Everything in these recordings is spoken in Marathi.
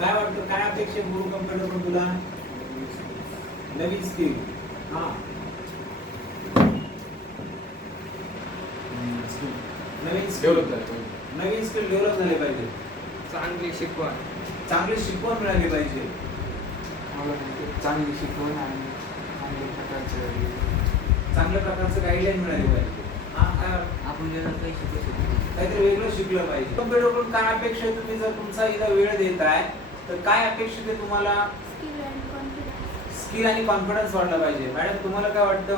काय वाटतं, काय अपेक्षा गुरु कम्प्युटर तुला? नवीन स्किल. हा, नवीन स्किल नवीन स्किल डेव्हलप झाले पाहिजे. चांगली शिकवण, चांगली शिकवण मिळाली पाहिजे. चांगली शिकवण आणि चांगल्या प्रकारचं गाईडलाईन मिळाली पाहिजे. आपण काही शिकू शकतो, काहीतरी वेगळं शिकलं पाहिजे. कम्प्युटरकडून काय अपेक्षा आहे? तुम्ही जर तुमचा इथं वेळ देताय तर काय अपेक्षित आहे तुम्हाला? स्किल आणि कॉन्फिडन्स वाढला पाहिजे. मॅडम तुम्हाला काय वाटतं?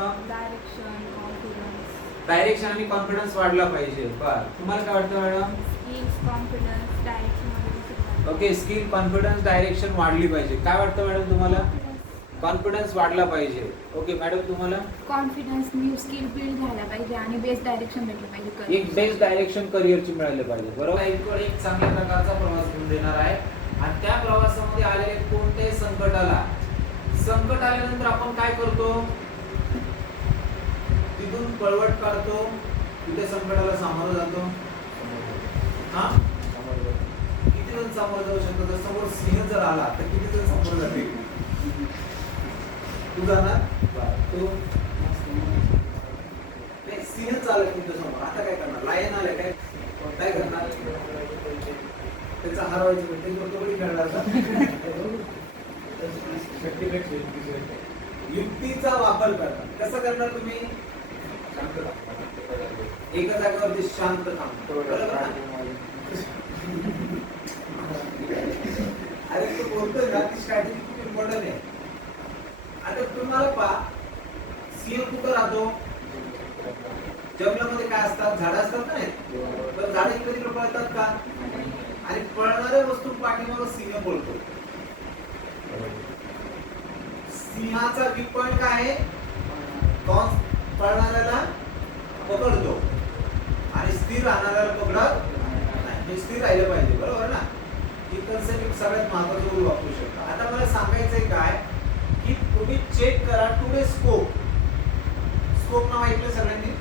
डायरेक्शन आणि कॉन्फिडन्स वाढला पाहिजे. बरं, तुम्हाला काय वाटतं madam? Okay, skill, confidence, direction वाढली पाहिजे. काय वाटतं मॅडम तुम्हाला? कॉन्फिडन्स वाढला पाहिजे. ओके मॅडम तुम्हाला? कॉन्फिडन्स, न्यू स्किल बिल्ड झाला पाहिजे आणि बेस्ट डायरेक्शन भेटलं पाहिजे. एक बेस्ट डायरेक्शन करिअरची मिळाले पाहिजे. बरोबर. एक चांगल्या प्रकारचा प्रवास घेऊन देणार आहे आणि त्या प्रवासामध्ये आलेले कोणतेही संकट आल्यानंतर आपण काय करतो? तिथून पळवट काढतो, तिथे संकटाला सामोरं जातो. हा, किती जण सामोरं जाऊ शकतो? जर समोर सिंह जर आला तर किती जण सामोरं जातील? तू जाणार? तू सिंह चालत तुमच्या समोर, आता काय करणार? लायन आले काय करणार? त्याचा हरवायचं कबड्डी खेळणार का? युक्तीचा वापर करणार. कसं करणार तुम्ही? एका जागेवरती शांत थांबतो. अरे तू बोलतोय ना, ती स्ट्रॅटेजी खूप इम्पॉर्टंट आहे. आता तुम्हाला पहा, सिंह कुठं राहतो? जंगलामध्ये काय असतात? झाडं असतात ना. पण झाडं इकडे तिकडे पळतात का? आणि पळणाऱ्या वस्तू पाठीमागे सिंह पळतो. सिंहाचा वीक पॉइंट काय आहे? पळणाऱ्याला पकडतो आणि स्थिर राहणाऱ्याला पकडत नाही. स्थिर राहिलं पाहिजे. बरोबर ना? ही कन्सेप्ट सगळ्यात महत्त्वाचं वापरू शकता. आता मला सांगायचंय काय की तुम्ही चेक करा टुडे स्कोप नाव ऐकलं सगळ्यांनी?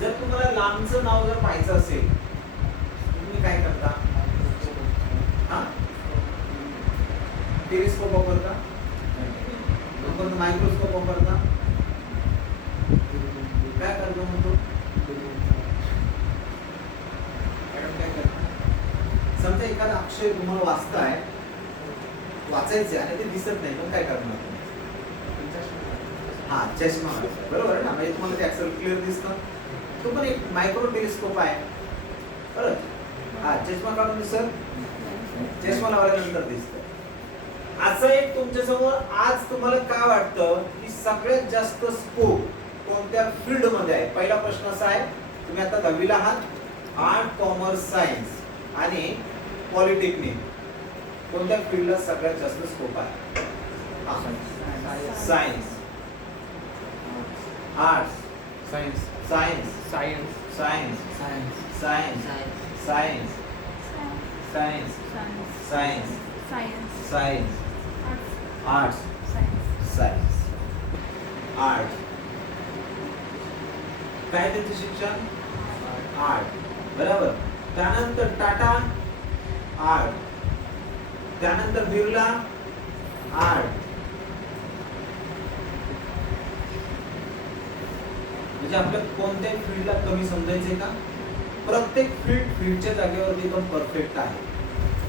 जर तुम्हाला लांबचं नाव जर पाहायचं असेल तुम्ही काय करता? टेलिस्कोप वापरता? मायक्रोस्कोप वापरता? काय करतो म्हणतो? मॅडम काय करता? समजा एखादा अक्षर तुम्हाला वाचायचे आणि ते दिसत नाही, मग काय करणार? हा, चष्मा. बरोबर ना? म्हणजे तुम्हाला ते अक्षर क्लिअर दिसतं. तो पण एक मायक्रो टेलिस्कोप आहे. बरोबर. हा, चष्मा काढून दिसत, चष्मा लावल्यानंतर दिसतं. असं एक तुमच्या समोर आज तुम्हाला काय वाटतं की सगळ्यात जास्त स्कोप कोणत्या फील्ड मध्ये आहे? पहिला प्रश्न असा आहे, तुम्ही आता 10वीला आहात, आर्ट, कॉमर्स, सायन्स आणि पॉलिटेक्निक कोणत्या फील्डला सगळ्यात जास्त स्कोप आहे? Science, arts, science, science, science, science, science, science, science, science, science, science, arts, science, art. काय त्यांचं शिक्षण? आर्ट. बरोबर. त्यानंतर टाटा, आर्ट. त्यानंतर बिर्ला, आर्ट. म्हणजे आपल्या कोणत्याही फील्डला कमी समजायचंय का? प्रत्येक फील्डच्या जागेवरती एकदम परफेक्ट आहे.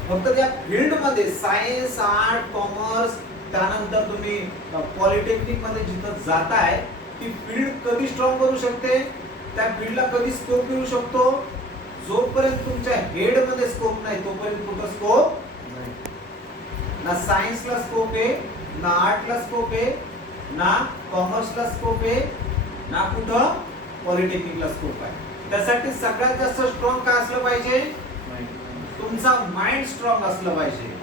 फक्त त्या फील्ड मध्ये सायन्स, आर्ट, कॉमर्स, त्यानंतर तुम्ही पॉलिटेक्निक मध्ये जिथं जाताय ती फील्ड कधी स्ट्रॉंग करू शकते? त्या फील्डला कधी स्कोप मिळू शकतो? जोपर्यंत तुमच्या हेड मध्ये स्कोप नाही तोपर्यंत कुठं स्कोप नाही. ना सायन्सला स्कोप आहे, ना आर्टला स्कोप आहे, ना कॉमर्सला स्कोप आहे, ना कुठं पॉलिटेक्निकला स्कोप आहे. त्यासाठी सगळ्यात जास्त स्ट्रॉंग काय असलं पाहिजे? तुमचा माइंड स्ट्रॉंग असलं पाहिजे.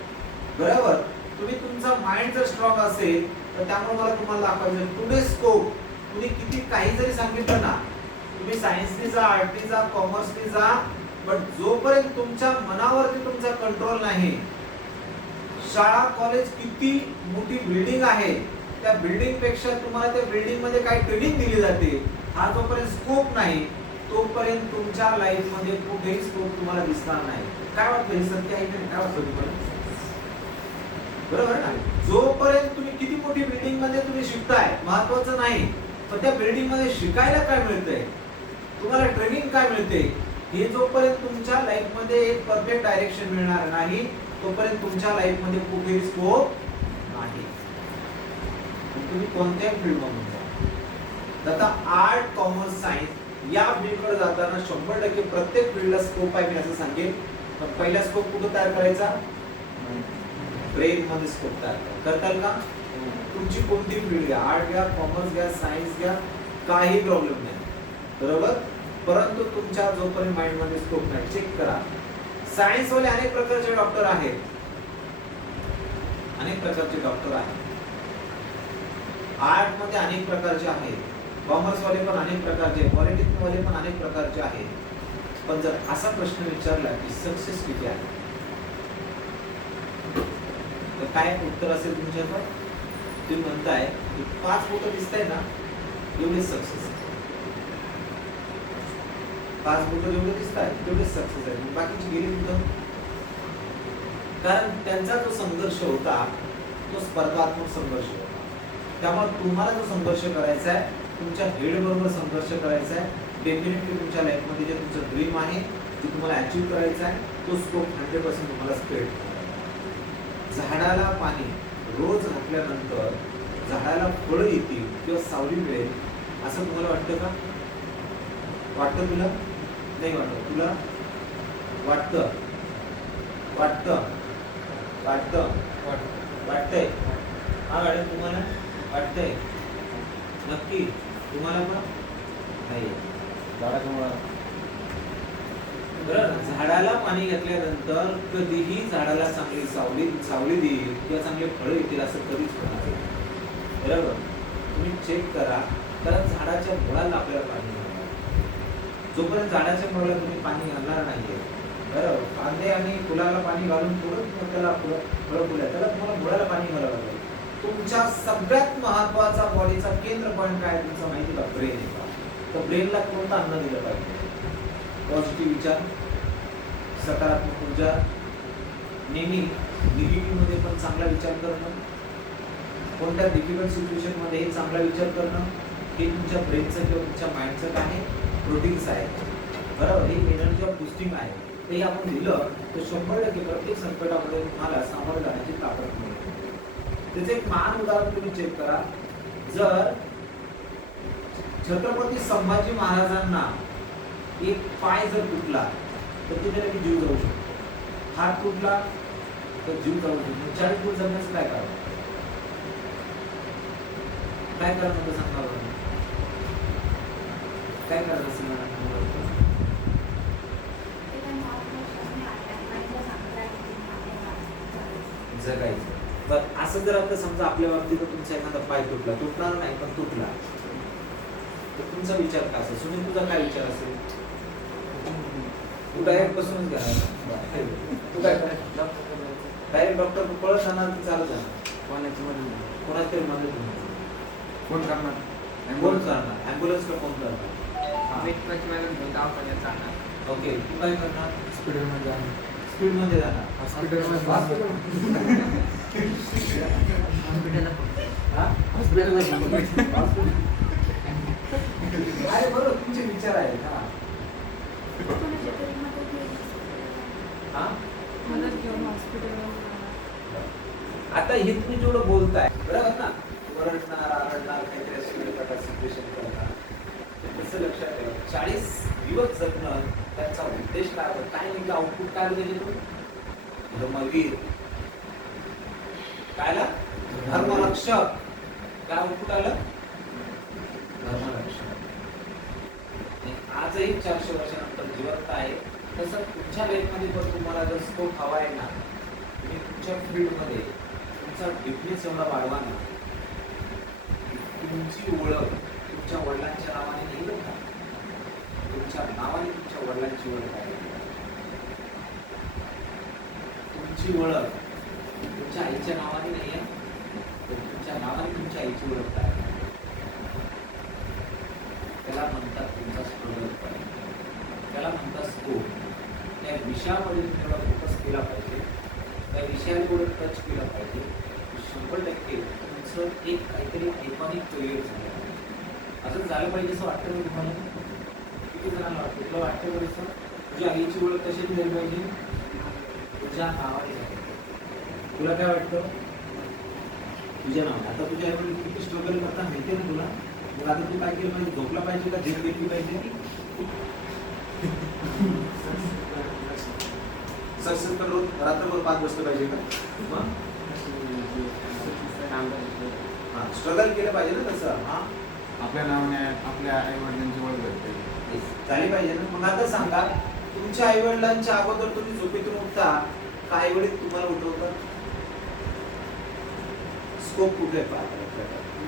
बरोबर. तुम्ही तुमचा माइंड जर स्ट्रॉंग असेल तर त्यामुळे मला तुम्हाला दाखवायचं टुडे स्कोप. तुम्ही किती काही जरी सांगितलं ना, तुम्ही सायन्सने जा, आर्टने जा, कॉमर्सने जा, पण जोपर्यंत तुमच्या मनावरती तुमचा कंट्रोल नाही, शाळा कॉलेज किती मोठी बिल्डिंग आहे त्या बिल्डिंग पेक्षा तुम्हाला त्या बिल्डिंग मध्ये काय ट्रेनिंग दिली जाते, हा जोपर्यंत स्कोप नाही तोपर्यंत तुमच्या लाईफ मध्ये कुठेही स्कोप तुम्हाला दिसणार नाही. काय वाटतं? हे सत्य आहे की काय वाटतं तुम्हाला? बरोबर ना? जोपर्यंत तुम्ही किती मोठी बिल्डिंग मध्ये तुम्ही शिकताय महत्वाचं नाही, पण त्या बिल्डिंग मध्ये शिकायला काय मिळतंय, तुम्हाला ट्रेनिंग काय मिळते, हे जोपर्यंत तुमच्या लाईफ मध्ये एक परफेक्ट डायरेक्शन मिळणार नाही तोपर्यंत तुमच्या लाईफ मध्ये कुठेही स्कोप नाही. तुम्ही कोणत्याही फील्ड मधून जा, आता आर्ट कॉमर्स सायन्स या फील्डकडे जाताना 100% प्रत्येक फील्डला स्कोप आहे मी असं सांगेन. पण पहिला स्कोप कुठं तयार करायचा, ब्रेन मध्ये स्कोप तयार करताल का? तुमची कोणती फील्ड घ्या, आर्ट घ्या, कॉमर्स घ्या, सायन्स घ्या, काही प्रॉब्लेम नाही, बरोबर. परंतु तुमच्या जोपर्यंत माइंड मध्ये स्कोप नाही, चेक करा. सायन्स वाले अनेक प्रकारचे डॉक्टर आहेत, अनेक प्रकारचे डॉक्टर आहेत. आर्ट मध्ये अनेक प्रकारचे आहेत, कॉमर्स वाले पण अनेक प्रकारचे, पॉलिटिक्स वाले पण अनेक प्रकारचे आहेत. पण जर असा प्रश्न विचारला की सक्सेस किती आहे, तर काय उत्तर असेल तुमच्याकडे? तुम्ही म्हणताय की 5 फोटो दिसताय ना, एवढे सक्सेस. 5 फोटो जेवढे दिसताय तेवढे सक्सेस आहे, बाकीची गेली कुठं? कारण त्यांचा जो संघर्ष होता तो स्पर्धात्मक संघर्ष होता. त्यामुळे तुम्हाला जो संघर्ष करायचा आहे, तुमच्या हेड बरोबर संघर्ष करायचा आहे. डेफिनेटली तुमच्या लाईफ मध्ये जे तुमचं ड्रीम आहे, जे तुम्हाला अचीव करायचं आहे, तो स्कोप 100% तुम्हाला स्प्रेड करायचा. झाडाला पाणी रोज घातल्यानंतर झाडाला फळं येतील किंवा सावली मिळेल असं तुम्हाला वाटतं का? वाटतं तुला? नाही वाटत. तुला वाटतं? वाटतं? वाटतं? वाटतंय? हा मॅडम, तुम्हाला वाटतंय? नक्की तुम्हाला पण नाही. झाडाला पाणी घातल्यानंतर कधीही झाडाला चांगली सावली देईल किंवा चांगले फळं येतील असं कधीच होणार नाही, बरोबर. तुम्ही चेक करा, कारण झाडाच्या मुळाला आपल्याला पाणी घालणार. जोपर्यंत झाडाच्या मुळाला तुम्ही पाणी घालणार नाहीये, बरोबर, कांदे आणि फुलाला पाणी घालून थोडं त्याला फळं फुल्या, त्याला तुम्हाला मुळाला पाणी घालावं लागेल. तुमच्या सगळ्यात महत्वाचा बॉडीचा केंद्र पॉईंट काय तुमचा माहिती का? ब्रेन आहे का? तर ब्रेनला कोणतं अन्न दिलं पाहिजे? पॉझिटिव्ह विचार, सकारात्मक ऊर्जा, नेहमी निगेटिव्ह मध्ये पण चांगला विचार करणं, कोणत्या डिफिकल्ट सिच्युएशन मध्ये चांगला विचार करणं, हे तुमच्या ब्रेनचं किंवा तुमच्या माइंडचं काय आहे? प्रोटीन्स आहे, बरोबर. हे एनर्जी ऑफ बूस्टिंग आहे. ते आपण दिलं तर 100% प्रत्येक संकटामध्ये तुम्हाला सामोरं जाण्याची ताकद मिळते. त्याचे एक महान उदाहरण तुम्ही चेक करा. जर छत्रपती संभाजी महाराजांना एक पाय जर तुटला तर तिथे जीव जाऊ शकतो, हात तुटला तर जीव जाऊ शकतो. 40 फूट जगण्याचं काय करावं? काय करणं होतं सांगा बरं? काय करायचं असेल मला? जगायचं. पण असं जर आता समजा आपल्या बाबतीत तुमचा एखादा पाय तुटला, तुटणार नाही पण तुटला, तर तुमचा विचार काय असेल? सुनील, तुझा काय विचार असेल? तू डायरेक्ट बसूनच घ्या. तू काय कर? डायरेक्ट डॉक्टर पळत जाणार की चालत जाणार? कोणाची मदत? कोणाच तरी मदत घेऊन. कोण करणार? कोण करणार? ॲम्ब्युलन्स का कोण करणार? दवाखान्यात जाणार. ओके, तू काय करणार? हॉस्पिटलमध्ये जाणार. स्पीडमध्ये जाणार. हॉस्पिटलला अरे बरोबर, तुमचे विचार आहेत. मदत घेऊन हॉस्पिटल. आता हे तुम्ही जेवढं बोलताय, बरोबर ना, ओरडणार, आरडणार, काहीतरी अशी प्रकार सिच्युएशन करणार, कसं लक्षात ठेवा, 40 दिवस जगणं त्यांचा उद्देश काय होता? काय नेमकं आउटपुट काय होतं त्याच्यातून? धर्मवीर, कायला? धर्मरक्षक. काय आउटपुट आलं? धर्मरक्षक. आजही 400 वर्षानंतर जिवंत आहे. तसं तुमच्या लाईफमध्ये पण तुम्हाला जर स्कोप हवा आहे ना, तुम्ही तुमच्या फील्डमध्ये तुमचा डिफरन्स एवढा वाढवा ना, तुमची ओळख तुमच्या वडिलांच्या नावाने नाही बरं का, तुमच्या नावाने तुमच्या वडिलांची ओळख आहे. तुमची ओळख तुमच्या आईच्या नावाने नाही आहे, तर तुमच्या नावाने तुमच्या आईची ओळख आहे. त्याला म्हणतात तुमचा स्ट्रगल पॉईंट, त्याला म्हणतात स्कोप. त्या विषयामध्ये तुम्ही एवढा फोकस केला पाहिजे, त्या विषयाला एवढं टच केला पाहिजे 100% तुमचं एक काहीतरी आयकॉनिक करिअर झालं. असं झालं पाहिजे असं वाटतं का तुम्हाला? किती जणांना वाटतं? तुला वाटतं बरं असं? तुझ्या आईची ओळख कशाची झाली पाहिजे? तुझ्या नावाने झाली पाहिजे. तुला काय वाटतं? तुझ्या नावाने. आता तुझ्या आईवडील किती स्ट्रगल करता माहिती ना तुला? मग आता तू काय केलं पाहिजे? झोपला पाहिजे का झेप घेतली पाहिजे? सक्सेस पण रोज रात्रभर 5 वाजता पाहिजे का? मग स्ट्रगल केलं पाहिजे ना तसं. हा आपल्या नावाने आपल्या आई वडिलांची ओळख भेटते. झाली पाहिजे ना. मग आता सांगा, तुमच्या आई वडिलांच्या अगोदर तुम्ही झोपेतून उठता का आई वडील तुम्हाला उठवतात? स्कोप कुठे आहे पाहता?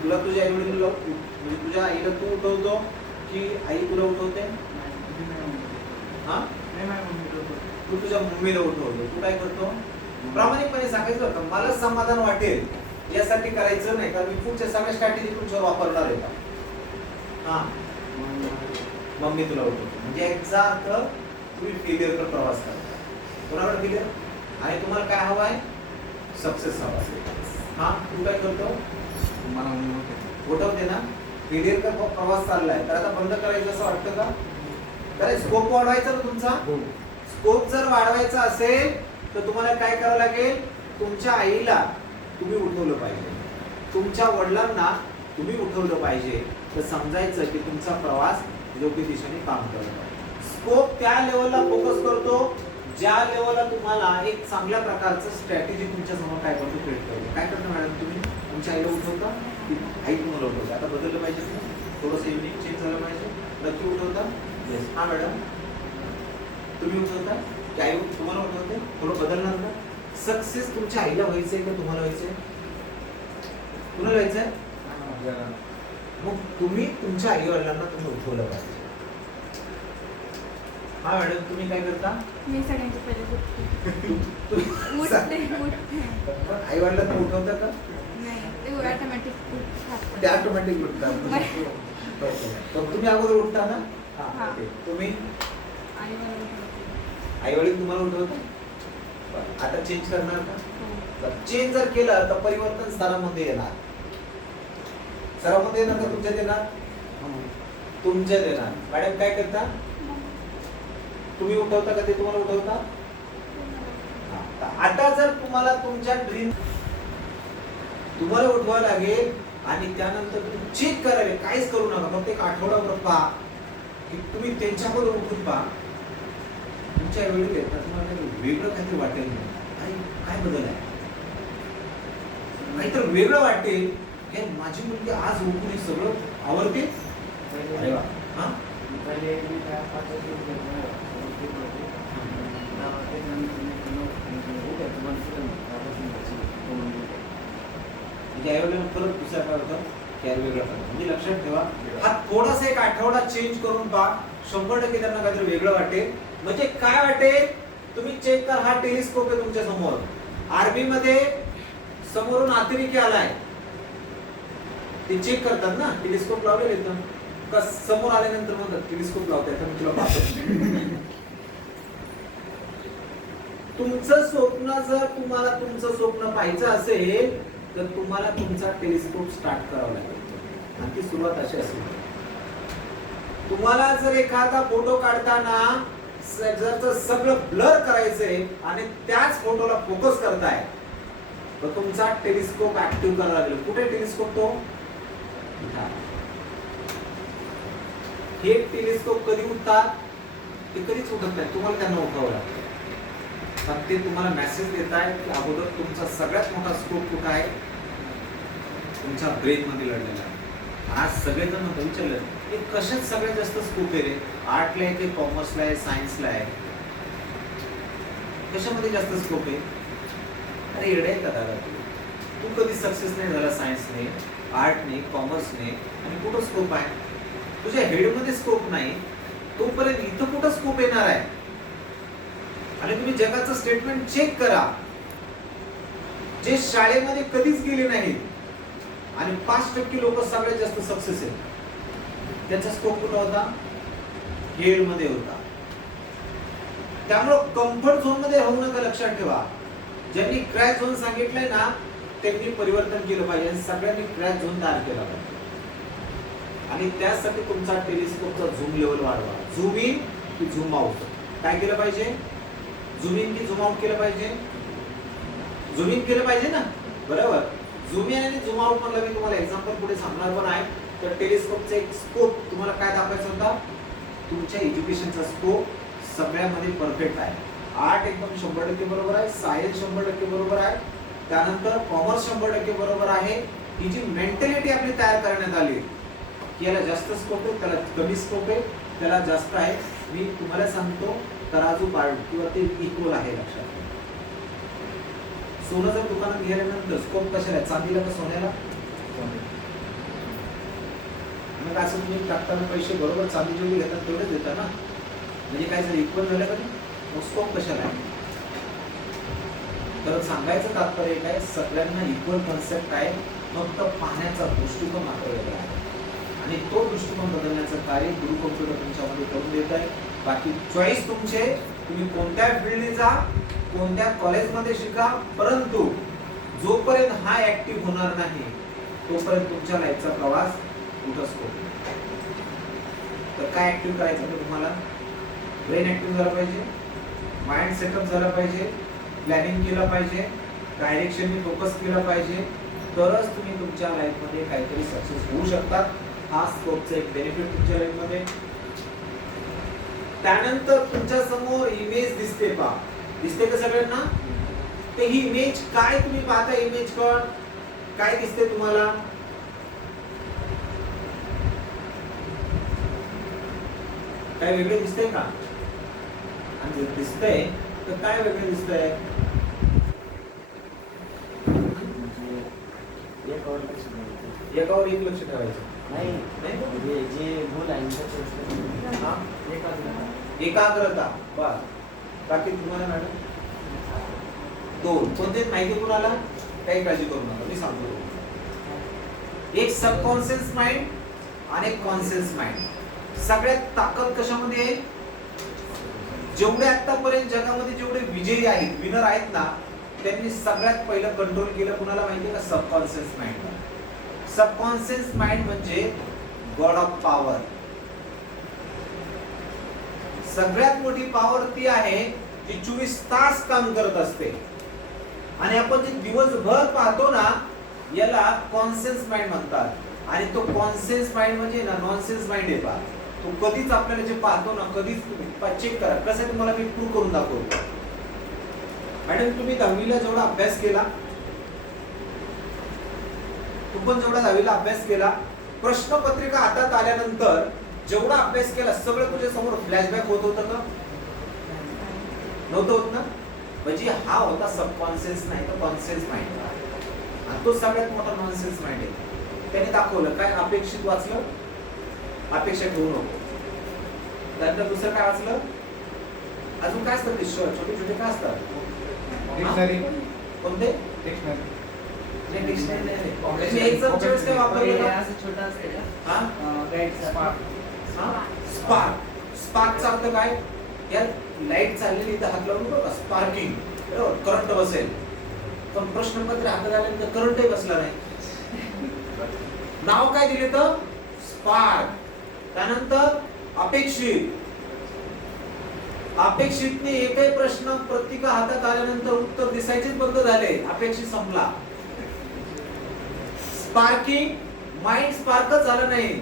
तुला तुझ्या आई वडील म्हणजे तुझ्या आईला तू उठवतो की आई तुला उठवते? हा तू तुझ्या मम्मीला उठवतो. तू काय करतो? प्रामाणिकपणे सांगायचं होतं, मला समाधान वाटेल यासाठी करायचं नाही, कारण मी पुढच्या सगळ्या स्ट्रॅटेजी तुमच्यावर वापरणार आहे का? हा मम्मी तुला उठवतो म्हणजे याचा अर्थ तुम्ही फेलियरकडे प्रवास करता. कोणाकडे फेलियर? आणि तुम्हाला काय हवं आहे? सक्सेस हवा असेल. हा तू काय करतो? मला उठवते ना. फेलियरचा प्रवास चाललाय तर आता बंद करायचं असं वाटतं का? कारण स्कोप वाढवायचा ना तुमचा. स्कोप जर वाढवायचा असेल तर तुम्हाला काय करावं लागेल? तुमच्या आईला तुम्ही उठवलं पाहिजे, तुमच्या वडिलांना तुम्ही उठवलं पाहिजे. तर समजायचं की तुमचा प्रवास योग्य दिशेने काम करत आहे. स्कोप त्या लेवलला फोकस करतो ज्या लेवलला तुम्हाला एक चांगल्या प्रकारचं स्ट्रॅटेजी तुमच्या समोर काय करतो? क्रिएट करतो. काय करतो मॅडम तुम्ही? तुमच्या आईला उठवता की आई तुम्हाला उठवते? आता बदललं पाहिजे, थोडंसं युनिक चेंज झालं पाहिजे. नक्की उठवता? येस. हा मॅडम तुम्ही उठवता की आई तुम्हाला उठवते? थोडं बदलणार का? सक्सेस तुमच्या आईला व्हायचंय का तुम्हाला व्हायचंय? कुणाला व्हायचंय? मग तुम्ही तुमच्या आई वडिलांना तुम्ही उठवलं पाहिजे. हा मॅडम तुम्ही काय करता? मी सगळ्यांच्या पहिले उठते. आई वडिलांना उठवता का? नाही, ते ऑटोमॅटिक उठतात. ते ऑटोमॅटिक उठतात. तर तुम्ही अगोदर उठता ना? हा. ओके. तुम्ही आई आई वडील तुम्हाला उठवतात? आता चेंज करणार का? चेंज जर केलं तर परिवर्तन स्तरामध्ये येणार. स्तरामध्ये येणार का तुमच्यात येणार? तुमच्यात येणार. मॅडम काय करता? तुम्ही उठवता का ते तुम्हाला उठवता? आता जर तुम्हाला तुमच्या ड्रीम तुम्हाला उठवावं लागेल आणि त्यानंतर तुम्ही चेक करावे, काहीच करू नका, फक्त एक आठवडाभर पहा की तुम्ही त्यांच्याकडून उठून पहा. तुमच्या वेळी येतात तुम्हाला वेगळं काहीतरी वाटेल नाही. काय बदल आहे? काहीतरी वेगळं वाटेल. हे माझी मुलगी आज उठून हे सगळं आवडते. अरे वा. हा त्यावेळेला परत दुसरा काय होतं? कॅर वेगळं करतो. म्हणजे लक्षात ठेवा, हा थोडासा एक आठवडा चेंज करून पहा, 100% त्यांना काहीतरी वेगळं वाटेल. म्हणजे काय वाटेल? तुम्ही चेक कर, हा टेलिस्कोप आहे तुमच्या समोर. आर्मी मध्ये समोरून अतिरेकी आलाय, ते चेक करतात ना, टेलिस्कोप लावलेले एकदम का समोर आल्यानंतर म्हणतात टेलिस्कोप लावताय तर मी तुला पाहतो. तुमचं स्वप्न जर तुम्हाला तुमचं स्वप्न पाहायचं असेल तर तुम्हाला तुमचा टेलिस्कोप स्टार्ट करावा लागेल आणि ती सुरुवात अशी असेल. तुम्हाला जर एखादा फोटो काढताना जर सगळं ब्लर करायचंय आणि त्याच फोटोला फोकस करताय तर तुमचा टेलिस्कोप ऍक्टिव्ह करावा लागेल. कुठे टेलिस्कोप? तो हे टेलिस्कोप कधी उठतात? ते कधीच उठत नाही, तुम्हाला त्यांना उठवावं लागतं. पण ते तुम्हाला मेसेज देत आहे की अगोदर तुमचा सगळ्यात मोठा स्कोप कुठं आहे? तुमच्या ब्रेन मध्ये लढलेला आहे. आज सगळेजण विचारलं की कशात सगळ्यात जास्त स्कोप आहे रे? आर्टला आहे की कॉमर्सला आहे, सायन्सला आहे? कशामध्ये जास्त स्कोप आहे? अरे येडे आहे का दादा तू कधी सक्सेस नाही झाला सायन्सने, आर्टने, कॉमर्सने, आणि कुठं स्कोप आहे? तुझ्या हेडमध्ये स्कोप नाही तोपर्यंत इथं कुठं स्कोप येणार आहे? आणि तुम्ही जगाचं स्टेटमेंट चेक करा, जे शाळेमध्ये कधीच गेले नाहीत आणि 5% लोक सगळ्यात जास्त सक्सेस आहेत, त्यांचा स्कोप कुठं होता? हेड मध्ये होता. त्यामुळे कम्फर्ट झोन मध्ये होऊ नका. लक्षात ठेवा, ज्यांनी क्रॅश झोन सांगितलंय ना त्यांनी परिवर्तन केलं पाहिजे आणि सगळ्यांनी क्रॅश झोन तयार केला पाहिजे. आणि त्यासाठी तुमचा टेलिस्कोपचा झूम लेवल वाढवा. झूम इन की झूम आउट काय केलं पाहिजे? झूम इन की झूम आउट केलं पाहिजे? झूम इन केलं पाहिजे ना, बरोबर. झूम इन आणि झूम आउट म्हणलं मी तुम्हाला एक्झाम्पल पुढे सांगणार पण आहे. तर टेलिस्कोपचा एक स्कोप तुम्हाला काय दाखवायचा होता? तुमच्या एज्युकेशनचा स्कोप सगळ्यामध्ये परफेक्ट आहे. आर्ट एकदम 100% बरोबर आहे, सायन्स 100% बरोबर आहे, त्यानंतर कॉमर्स 100% बरोबर आहे. ही जी मेंटॅलिटी आपली तयार करण्यात आली की याला जास्त स्कोप आहे, त्याला कमी स्कोप आहे, त्याला जास्त आहे. मी तुम्हाला सांगतो तराजू पार्ट किंवा ते इक्वल आहे. लक्षात घ्या. सोनं जर दुकानात गेल्यानंतर स्कोप कशाला आहे? चांदीला का सोन्याला? मग असं तुम्ही टाकताना पैसे बरोबर चांदी जेवढी घेतात तेवढेच देता ना, म्हणजे काय जर इक्वल झालं का मग स्कोप कशाला आहे? तर सांगायचं तात्पर्य काय, सगळ्यांना इक्वल कन्सेप्ट आहे, फक्त पाहण्याचा दृष्टिकोन मात्र वेगळा आहे. आणि तो दृष्टिकोन बदलण्याचं कार्य गुरु कॉम्प्युटर तुमच्यामध्ये करून देत आहे. बाकी चॉईस तुमचे, तुम्ही कोणत्या फील्डने जा, कोणत्या कॉलेजमध्ये शिका, परंतु जोपर्यंत हा ऍक्टिव्ह होणार नाही तोपर्यंत तुमच्या लाईफचा प्रवास कुठंच होतो. तर काय ऍक्टिव्ह करायचं तर तुम्हाला ब्रेन ऍक्टिव्ह झाला पाहिजे, माइंड सेटअप झाला पाहिजे, प्लॅनिंग केलं पाहिजे, डायरेक्शननी फोकस केलं पाहिजे, तरच तुम्ही तुमच्या लाईफमध्ये काहीतरी सक्सेस होऊ शकतात. हा स्कोपचा एक बेनिफिट तुमच्या लाईफमध्ये. त्यानंतर तुमच्या समोर इमेज दिसते पहा, दिसते का सगळ्यांना? ते ही इमेज काय तुम्ही पाहता? इमेज काय दिसते तुम्हाला? काय वेगळे दिसतंय का? आणि जर दिसतंय तर काय वेगळे दिसतंय? एकावर एक लक्ष ठेवायचं नाही, जे भूल आहे एकाग्रता. बस. बाकी तुम्हाला मॅडम दोन कोणते माहिती कुणाला? काही काळजी करू नका, मी सांगतो. एक सबकॉन्शियस माइंड आणि एक कॉन्शियस माइंड. सगळ्यात ताकद कशामध्ये आहे? जेवढे आतापर्यंत जगामध्ये जेवढे विजयी आहेत, विनर आहेत ना, त्यांनी सगळ्यात पहिलं कंट्रोल केलं कुणाला माहिती आहे का? Subconscious mind. सबकॉन्शियस माइंड म्हणजे गॉड ऑफ पॉवर. सगळ्यात मोठी पॉवर ती आहे जी 24 तास काम करत असते. आणि आपण जे दिवसभर पाहतो ना, याला कॉन्शियस माइंड म्हणतात. आणि तो कॉन्शियस माइंड म्हणजे ना नॉनसेन्स माइंड आहे पहा. तो कधीच आपल्याला जे पाहतो ना, कधीच चेक करा. कसं तुम्हाला मी प्रूव्ह करून दाखवतो. मॅडम तुम्ही 10वीला जेवढा अभ्यास केला, तू पण जेवढा 10वीला अभ्यास केला, प्रश्नपत्रिका हातात आल्यानंतर जेवढा अभ्यास केला सगळं तुझ्या समोर फ्लॅशबॅक होत होतं का? नव्हतं होत ना. म्हणजे हा होता सबकॉन्शियस नाही तर कॉन्शियस माइंड. आणि तो सगळ्यात मोठा नॉनसेन्स माइंड आहे. त्याने दाखवलं काय? अपेक्षित वाचलं, अपेक्षा ठेवू नको. त्यानंतर दुसरं काय वाचलं? अजून काय असतं? छोटे छोटे काय असतात? डिक्शनरी. कोणते? डिक्शनरी. डिक्शनरी नाही. एक्झामच्या वेळेस काय वापरलं? असं छोटं असते का? हा? Guide spark. स्पार्कचा अर्थ काय? या लाईट चाललेली इथं हात लावून बघा, स्पार्किंग, बरोबर, करंट बसेल. पण प्रश्नपत्र हातात आल्यानंतर करंटही बसला नाही. नाव काय दिले तर? स्पार्क. त्यानंतर अपेक्षित. अपेक्षितने एकही प्रश्न पत्रिका हातात आल्यानंतर उत्तर दिसायचेच बंद झाले. अपेक्षित संपला. स्पार्किंग, माइंड स्पार्कच झालं नाही.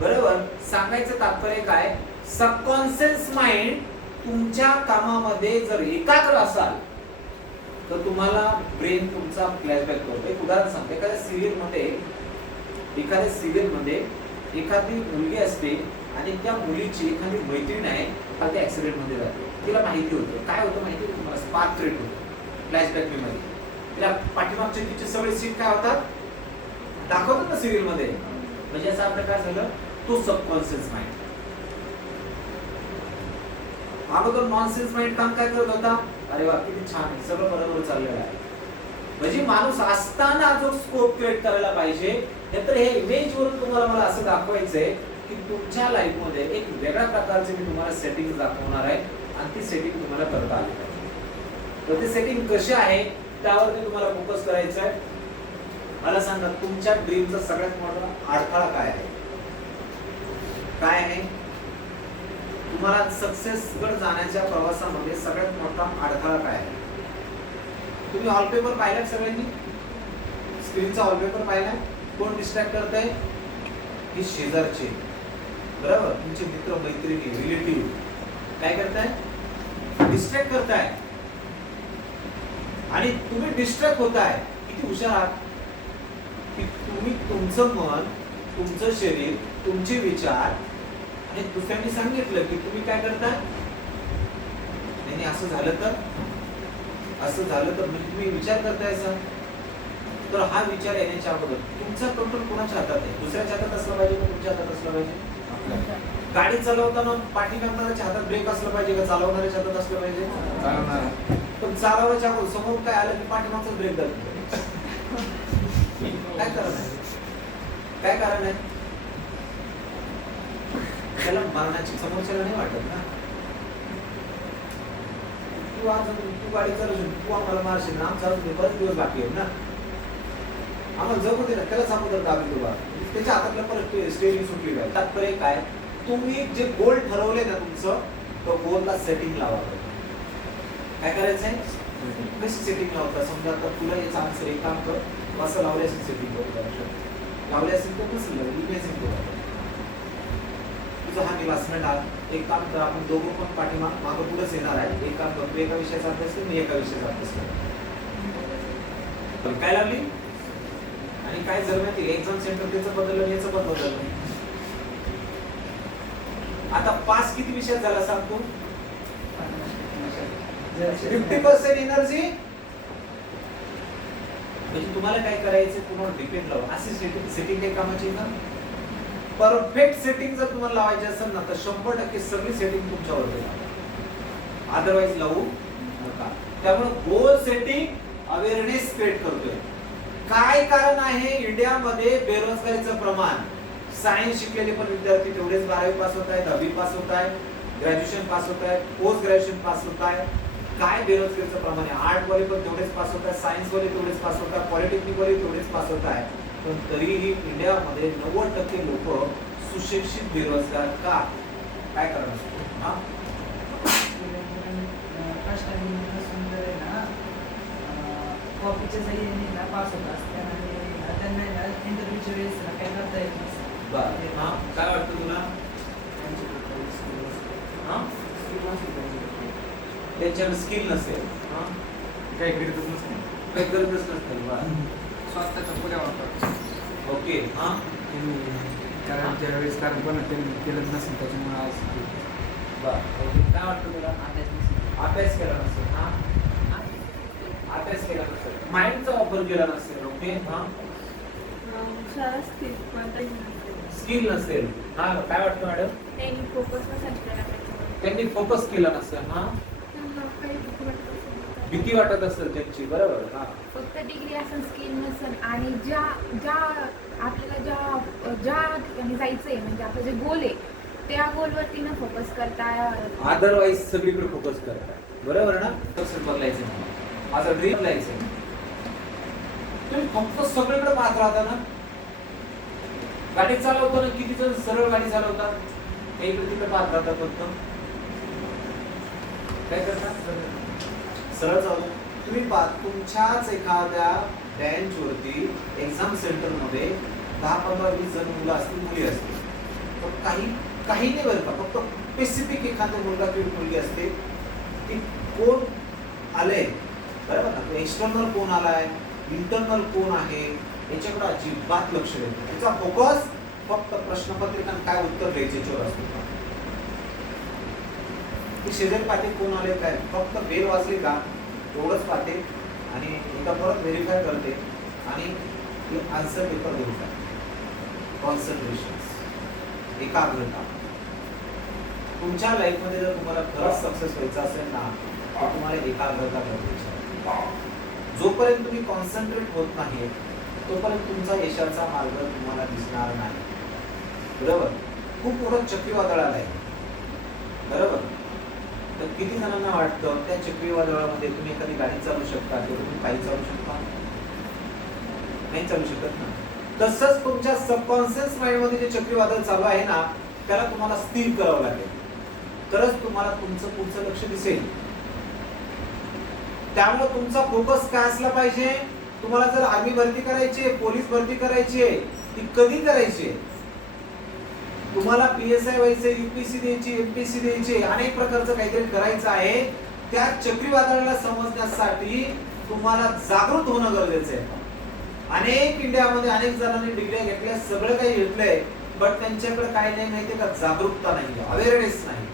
बरोबर. सांगायचं तात्पर्य काय? सबकॉन्शियस माइंड तुमच्या कामामध्ये जर एकाग्र असाल तर तुम्हाला ब्रेन तुमचा फ्लॅशबॅक करतो. एक उदाहरण सांगते. एखाद्या सिरियलमध्ये एखादी मुलगी असते आणि त्या मुलीची एखादी मैत्रीण आहे, एखाद्या ऍक्सिडेंट मध्ये जाते. तिला माहिती होतं. काय होतं माहिती आहे तुम्हाला? स्पार्क क्रिएट होतो फ्लॅशबॅक मेमरी. तिला पाठीमागचे तिचे सगळे सीन काय होतात दाखवतात ना सिरियल मध्ये. म्हणजे याचा अर्थ काय झालं? तो सबकॉन्शियस माइंड. अगोदर नॉनसेन्स माइंड काम काय करत होता? अरे वा किती छान आहे, सगळं बरोबर चाललेलं आहे. म्हणजे माणूस असताना जो स्कोप क्रिएट करायला पाहिजे. तर हे इमेज वरून तुम्हाला मला असं दाखवायचंय की तुमच्या लाईफ मध्ये एक वेगळ्या प्रकारचे मी तुम्हाला सेटिंग दाखवणार आहे आणि ती सेटिंग तुम्हाला करता आली पाहिजे. तर ती सेटिंग कशी आहे त्यावरती तुम्हाला फोकस करायचं आहे. मला सांगा तुमच्या ड्रीमचा सगळ्यात मोठा अडथळा काय आहे? काय आहे? तुम्हाला सक्सेस कडे जाण्याच्या प्रवासामध्ये सगळ्यात मोठा अडथळा काय आहे? तुम्ही वॉलपेपर पाहिलाय सगळ्यांनी? स्क्रीनचा वॉलपेपर पाहिलाय? कोण डिस्ट्रॅक्ट करताय? ही शेजारचे, बरोबर, तुमचे मित्र मैत्रिणी रिलेटिव्ह काय करताय? डिस्ट्रॅक्ट करताय. आणि तुम्ही डिस्ट्रॅक्ट होताय. किती हुशार आहात की तुम्ही तुमचं मन, तुमचं शरीर, तुमचे विचार, आणि दुसऱ्यांनी सांगितलं की तुम्ही काय करताय? नाही असं झालं तर, असं झालं तर, म्हणजे तुम्ही विचार करताय सर. तर हा विचार येण्याच्या अगोदर तुमचा कंट्रोल कोणाच्या हातात आहे? दुसऱ्याच्या हातात असला पाहिजे का तुमच्या हातात असला पाहिजे? गाडी चालवताना पाठीमागणाऱ्याच्या हातात ब्रेक असला पाहिजे का चालवणाऱ्याच्या हातात असलं पाहिजे? चालवणार. पण चालवायच्या अगोदर समोर काय आलं की पाठीमागचा ब्रेक धरतो. काय कारण आहे? काय कारण आहे? त्याला मरणाची समोरच्याला नाही वाटत ना. तू गाडी चालवशील, तू आम्हाला मारशील ना, आमचा अजून बरेच दिवस बाकी आहेत ना, आम्हाला जगू दे ना. त्याला अगोदर दाबी देऊ, त्याच्या हातातलं परत स्टेरिंग सुटली पाहिजे. तात्पर्य काय? तुम्ही जे गोल ठरवले ना तुमचं, तो गोलला सेटिंग लावा. काय करायचंय? कशी सेटिंग लावता? समजा आता तुला याचा आन्सर एक काम कर, असं लावले असेल सेटिंग लावले असेल तर नसेल इमेजिंग करू. तुझा हा क्लासमेट हा, एक काम कर, आपण दोघं पण पाठीमाग मागं पुढेच येणार आहे. एक काम करतो, एका विषयाचा अभ्यास कर, मी एका विषयाचा अभ्यास कर. काय लागली? आणि काय जर माहिती एक्झाम सेंटर त्याचं बदललं, याचं पण बदललं. आता पास किती विषयात झाला सांगतो? 50% एनर्जी. म्हणजे तुम्हाला काय करायचं, तुम्हाला डिपेंड लावा. अशी सेटिंग काही कामाची ना. परफेक्ट सेटिंग जर तुम्हाला लावायची असेल ना, तर 100% सगळी सेटिंग तुमच्यावर आहे. अदरवाइज लावू नका. त्यामुळे गोल सेटिंग अवेअरनेस क्रिएट करतोय. काय कारण आहे इंडियामध्ये बेरोजगारीचं प्रमाण? सायन्स शिकलेले पण विद्यार्थी तेवढेच 12वी पास होत आहेत, 10वी पास होत आहेत, ग्रॅज्युएशन पास होत आहेत, पोस्ट ग्रॅज्युएशन पास होत आहेत. काय बेरोजगारीचं प्रमाण आहे? आर्ट वाले पण तेवढेच पास होत आहेत, सायन्स वाले तेवढेच पास होत आहेत, पॉलिटेक्निक वाले तेवढेच पास होत आहेत. पण तरीही इंडियामध्ये 90% लोक सुशिक्षित बेरोजगार का? काय कारण असतं? हा, कॉपीच्या सह्याने ना पास होत असतात आणि त्यांना ना इंटरव्ह्यूच्या वेळेस ना काही करता येत नसतं. बरं. हा, काय वाटतं तुला? हा, त्यांच्याकडे स्किल नसेल, हा, काही करीतच नसते. काही गरजच नसतं. बरं. स्वतःच्या पुढे वाटतात. ओके. हा, कारण ज्यावेळेस कारण पण त्यांनी केलं नसेल त्याच्यामुळे आज बरं. ओके. काय वाटतं तुला? अभ्यास केला नसेल. हा, अभ्यास केला नसेल, माइंडचा वापर केला नसेल. ओके. हा, स्किल नसेल. हा, काय वाटतं मॅडम? त्यांनी फोकस नसेल केला पाहिजे. त्यांनी फोकस केला नसेल. हा, त्यांना काही भीती वाटत असेल त्यांची. बरोबर. हा, फक्त डिग्री असेल, स्किल नसेल, आणि ज्या ज्या आपल्याला ज्या ठिकाणी जायचंय, म्हणजे आपलं जे गोल आहे त्या गोलवरती न फोकस करता अदरवाईज सगळीकडे फोकस करताय. बरोबर ना? तसं बदलायचं नाही. माझा ड्रीम लायचं. तुम्ही फक्त सगळीकडे पाहत राहता ना. गाडी चालवताना किती जण सरळ गाडी चालवतात, इकडे तिकडे पाहत राहतात. फक्त काय करतात? सरळ चालू. तुम्ही तुमच्याच एखाद्या बेंच वरती एक्झाम सेंटर मध्ये 10, 15, 20 जण मुलं असतील, मुली असतील. पण काही नाही बरं का, फक्त स्पेसिफिक एखादा मुलगा किंवा मुलगी असते. की कोण आलंय, बरोबर ना, एक्सटर्नल कोण आलाय, इंटरनल कोण आहे, याच्याकडे अजिबात लक्ष देतो. त्याचा फोकस फक्त प्रश्नपत्रिका काय उत्तर द्यायचे याच्यावर असतो. की शेजारी पाहते कोण आले, काय फक्त बेल वाजली का एवढंच पाहते आणि एकदा परत व्हेरीफाय करते आणि आन्सर पेपर देऊ शकते. कॉन्सन्ट्रेशन, एकाग्रता. तुमच्या लाईफमध्ये जर तुम्हाला खरंच सक्सेस व्हायचं असेल ना, तर तुम्हाला एकाग्रता गरजेची आहे. जोपर्यंत तुम्ही कॉन्सन्ट्रेट होत नाही तोपर्यंत तुमचा यशाचा मार्ग तुम्हाला दिसणार नाही. बरोबर. खूप मोठं चक्रीवादळ आलंय, बरोबर. तर किती जणांना वाटतं त्या चक्रीवादळामध्ये तुम्ही एखादी गाडी चालू शकता किंवा तुम्ही पायी चालू शकता? नाही चालू शकत ना. तसंच तुमच्या सबकॉन्शियस माइंड मध्ये जे चक्रीवादळ चालू आहे ना, त्याला तुम्हाला स्थिर करावं लागेल, तरच तुम्हाला तुमचं पुढचं लक्ष दिसेल. त्यामुळे तुमचा फोकस काय असला पाहिजे? तुम्हाला जर आर्मी भरती करायची आहे, पोलीस भरती करायची आहे, ती कधी करायची आहे? तुम्हाला PSI व्हायचे, UPSC द्यायची, MPSC द्यायची, अनेक प्रकारचं काहीतरी करायचं आहे. त्या चक्रीवादळाला समजण्यासाठी तुम्हाला जागृत होणं गरजेचं आहे. अनेक इंडियामध्ये अनेक जणांनी डिग्र्या घेतल्या, सगळं काही घेतलंय, बट त्यांच्याकडे काय नाही माहितीये का? जागरूकता नाही, अवेअरनेस नाही.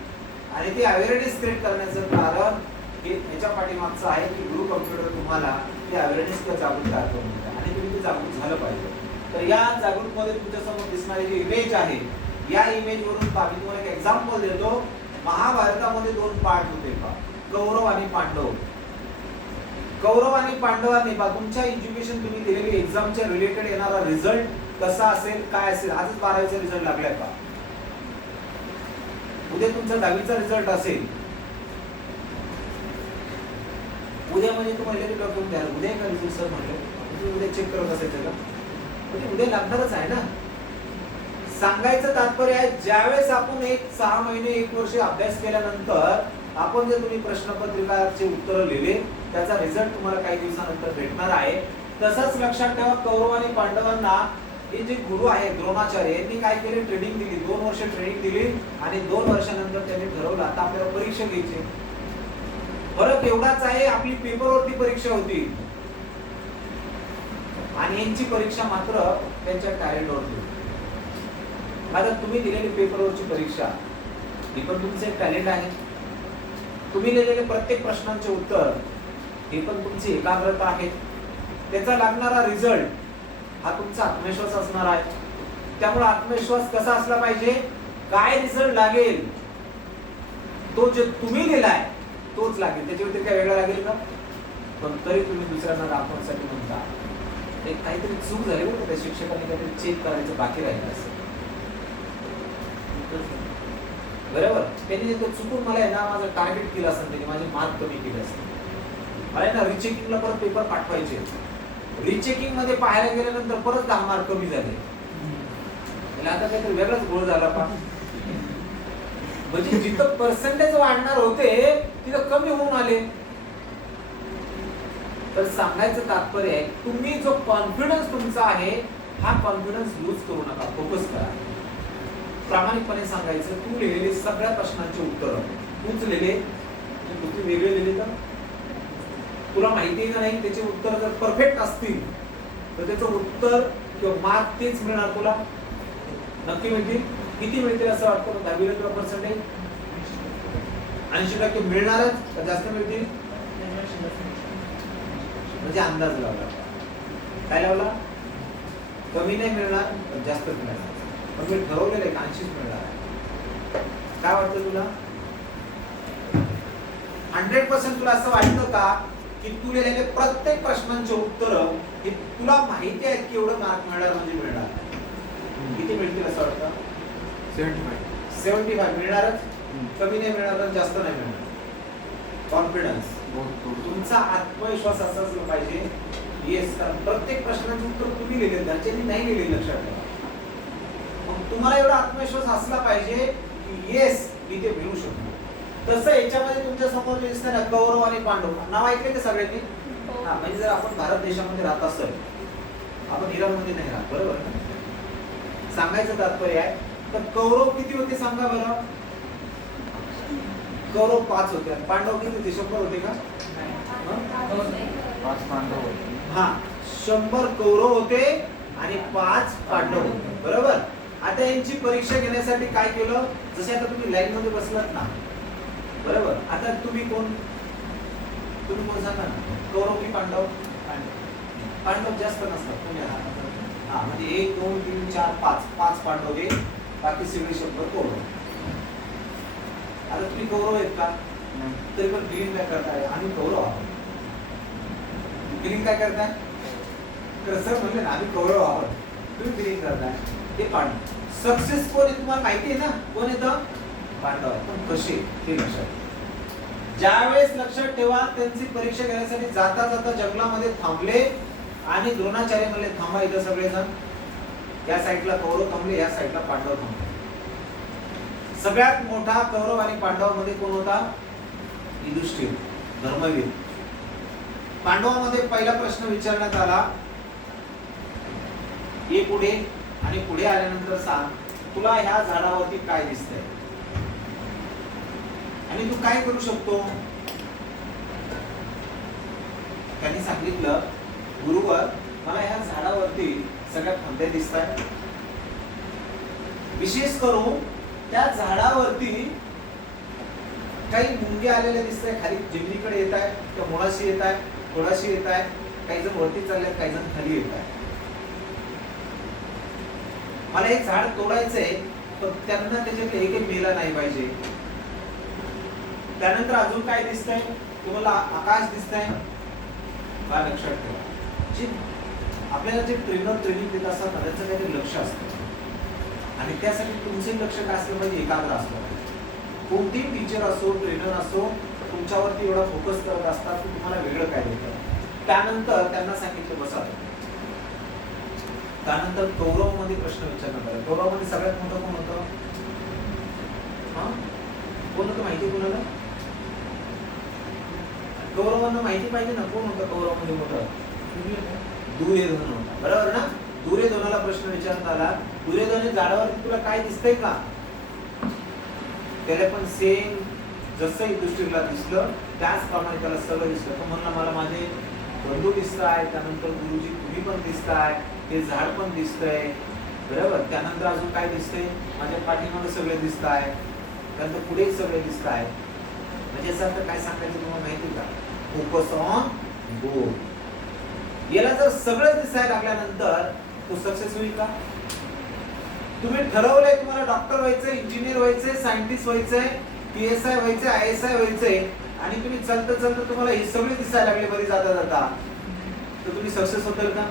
आणि ते अवेअरनेस क्रिएट करण्याचं कारण हे याच्या पाठीमागचं आहे की गुरु कम्प्युटर तुम्हाला ते अवेअरनेस किंवा जागरूकता करून देतात आणि तुम्ही ते जागरूक झालं पाहिजे. तर या जागरूकमध्ये तुमच्या समोर दिसणारी जी इमेज आहे, या इमेज वरून मी तुम्हाला एक एक्झाम्पल देतो. महाभारतामध्ये 2 पार्ट होते पहा, कौरव आणि पांडव. कौरव आणि पांडवांनी पहा तुमच्या एज्युकेशन तुम्ही दिलेली एक्झामच्या रिलेटेड येणारा रिझल्ट कसा असेल, काय असेल, आजच 12वीचा रिझल्ट लागलाय पहा. उद्या तुमचा 10वीचा रिझल्ट असेल. उद्या म्हणजे तुम्हाला डॉक्युमेंट द्या, उद्या का रिझल्ट सर म्हटलं उद्या चेक करत असायचं का? म्हणजे उद्या लागणारच आहे ना. सांगायचं तात्पर्य आहे, ज्यावेळेस आपण 6 महिने 1 वर्ष अभ्यास केल्यानंतर आपण जर तुम्ही प्रश्नपत्रिकाचे उत्तर लिहिले, त्याचा रिझल्ट तुम्हाला काही दिवसानंतर भेटणार आहे. तसंच लक्षात ठेवा, कौरव आणि पांडवांना हे जे गुरु आहे द्रोणाचार्य यांनी काय केले? ट्रेनिंग दिली, 2 वर्ष ट्रेनिंग दिली आणि 2 वर्षानंतर त्यांनी ठरवलं आता आपल्याला परीक्षा घ्यायची. फरक एवढाच आहे, आपली पेपरवरती परीक्षा होती आणि यांची परीक्षा मात्र त्यांच्या टॅलेंटवरती होती. आता तुम्ही दिलेली पेपरवरची परीक्षा ही पण तुमचं एक टॅलेंट आहे. तुम्ही लिहिलेले प्रत्येक प्रश्नांचे उत्तर हे पण तुमची एकाग्रता आहे. त्याचा लागणारा रिझल्ट हा तुमचा आत्मविश्वास असणार आहे. त्यामुळे आत्मविश्वास कसा असला पाहिजे? काय रिझल्ट लागेल तो जे तुम्ही लिहिलाय तोच लागेल, त्याच्या व्यतिरिक्त काय वेगळा लागेल का? पण तरी तुम्ही दुसऱ्यांना दाखवण्यासाठी म्हणता एक काहीतरी चूक झाली बरं, त्या शिक्षकांनी काहीतरी चेक करायचं बाकी राहिलं असेल, बरोबर? त्यांनी तो चुकून मला आहे ना माझं टार्गेट केलं असेल, त्यांनी माझे मार्क कमी केले असतील, मला ना रिचेकिंगला परत पेपर पाठवायचे. रिचेकिंग मध्ये पाहायला गेल्यानंतर परत 10 मार्क कमी झाले. आता काहीतरी वेगळाच गोळ झाला पा. म्हणजे जिथं पर्सेंटेज वाढणार होते तिथं कमी होऊन आले. तर सांगायचं तात्पर्य आहे, तुम्ही जो कॉन्फिडन्स तुमचा आहे हा कॉन्फिडन्स लूज करू नका, फोकस करा. प्रामाणिकपणे सांगायचं, तू लिहिलेले सगळ्या प्रश्नांची उत्तर तूच लिहिले, तू वेगळे लिहिले तर तुला माहिती आहे का नाही, त्याचे उत्तर जर परफेक्ट असतील तर त्याचं उत्तर किंवा मार्क तेच मिळणार तुला, नक्की मिळतील. किती मिळतील असं वाटतं? 10वीला तुला पर्सेंटेज 80% मिळणारच का जास्त मिळतील? म्हणजे अंदाज लावला. काय लावला? कमी नाही मिळणार पण जास्त मिळणार. पण मी ठरवलेलं आहे 80च मिळणार आहे. काय वाटतं तुला? 100% तुला असं वाटतं का की तू लिहिलेले प्रत्येक प्रश्नांचे उत्तर हे तुला माहिती आहे की एवढं मार्क मिळणार म्हणजे मिळणार? किती मिळतील असं वाटतं? 75 मिळणारच, कमी नाही मिळणार, जास्त नाही मिळणार. कॉन्फिडन्स, तुमचा आत्मविश्वास असा असला पाहिजे. येस, कारण प्रत्येक प्रश्नाचे उत्तर तुम्ही लिहिले, घरच्यांनी नाही लिहिले, लक्षात ठेवा. मग तुम्हाला एवढा आत्मविश्वास असला पाहिजे की येस मी ते मिळू शकतो. तसं याच्यामध्ये तुमच्या समोर जे दिसतं ना, कौरव आणि पांडव नाव ऐकले ते सगळ्यांनी? हा, म्हणजे जर आपण भारत देशामध्ये राहत असेल, आपण इराणमध्ये नाही राहत, बरोबर ना? सांगायचं तात्पर्य आहे, तर कौरव किती होते सांगा बरं? कौरव 5 होते. पांडव किती होते? 100 होते का? 5 पांडव होते. हा, 100 कौरव होते आणि 5 पांडव होते, बरोबर? आता यांची परीक्षा घेण्यासाठी काय केलं? जसे आता तुम्ही लाईन मध्ये बसलात ना, बरोबर? आता तुम्ही कोण सांगा ना, कौरव की पांडव? पांडव जास्त नसतात, तुम्ही हा, म्हणजे 1 2 3 4 5 पांडव हे, बाकी सगळे 100 कौरव. आता तुम्ही कौरव आहेत का? तरी पण बिलिंग काय करताय? आम्ही कौरव आहोत. बिलिंग काय करताय? तर सर म्हणले ना आम्ही कौरव आहोत, तुम्ही बिलिंग करताय. ते पांडव. सक्सेस कोण आहे तुम्हाला माहिती आहे ना? कोण येतं? पांडव. पण कसे ते लक्षात. ज्यावेळेस लक्षात ठेवा, त्यांची परीक्षा घेण्यासाठी जाता जाता जंगलामध्ये थांबले आणि द्रोणाचार्य म्हणले थांबा इथं सगळेजण. या साईडला कौरव थांबले, या साईडला पांडव थांबले. सगळ्यात मोठा कौरव आणि पांडवामध्ये कोण होता? युधिष्ठिर, धर्मवीर. पांडवामध्ये पहिला प्रश्न विचारण्यात आला, ये पुढे, आणि पुढे आल्यानंतर सांग तुला ह्या झाडावरती काय दिसतंय आणि तू काय करू शकतो. त्यांनी सांगितलं, गुरुवर मला ह्या झाडावरती सगळ्या फांद्या दिसतात, विशेष करून त्या झाडावरती काही मुंगे आलेले दिसतंय, खाली जमिनीकडे येत आहे, त्या मुळाशी येत आहे, थोडाशी येत आहे, काही जण वरती चालले, काही जण खाली येत आहे. मला एक झाड तोडायचंय, पण त्यांना त्याच्यातले एक मेला नाही पाहिजे. त्यानंतर अजून काय दिसतंय? तुम्हाला आकाश दिसतंय. मला लक्षात ठेवा, जे आपल्याला जे ट्रेनिंग देत असतात त्याचं काहीतरी लक्ष असतं आणि त्यासाठी तुमचे लक्ष काय असलं पाहिजे? एकाग्र असलं पाहिजे. कोणतेही टीचर असो, ट्रेनर असो, तुमच्यावरती एवढा फोकस करत असतात की तुम्हाला वेगळं काय देतं. त्यानंतर त्यांना सांगितलं बसा. त्यानंतर कौरवमध्ये प्रश्न विचारण्यात आला. कौरवमध्ये सगळ्यात मोठं कोण होतं? कोण होतं माहिती कोणाला? कौरवांना माहिती पाहिजे ना कोण होतं कौरवमध्ये मोठं? दुर्योधन होता, बरोबर ना? दुर्योधनाला प्रश्न विचारण्यात आला, दुर्योधन झाडावरती तुला काय दिसतंय का? त्याला पण सेम जसं युधिष्ठिरला दिसलं त्याचप्रमाणे त्याला सगळं दिसलं. तो म्हणला मला माझे बंधू दिसताय, त्यानंतर गुरुजी तुम्ही पण दिसताय, ते झाड पण दिसतंय, बरोबर. त्यानंतर अजून काय दिसतंय? माझ्या पाठीमागे सगळे दिसताय, त्यानंतर पुढे सगळे दिसताय. म्हणजे असं आता काय सांगायचं तुम्हाला माहिती का? Focus on goal. याला जर सगळं दिसायला लागल्यानंतर तो सक्सेस होईल का? तुम्ही ठरवलंय तुम्हाला डॉक्टर व्हायचंय, इंजिनियर व्हायचंय, सायंटिस्ट व्हायचंय, PSI व्हायचंय, ISI व्हायचंय आणि तुम्ही चलता चलता तुम्हाला हे सगळे दिसायला लागले बरी जाता जाता, तर तुम्ही सक्सेस होताल का?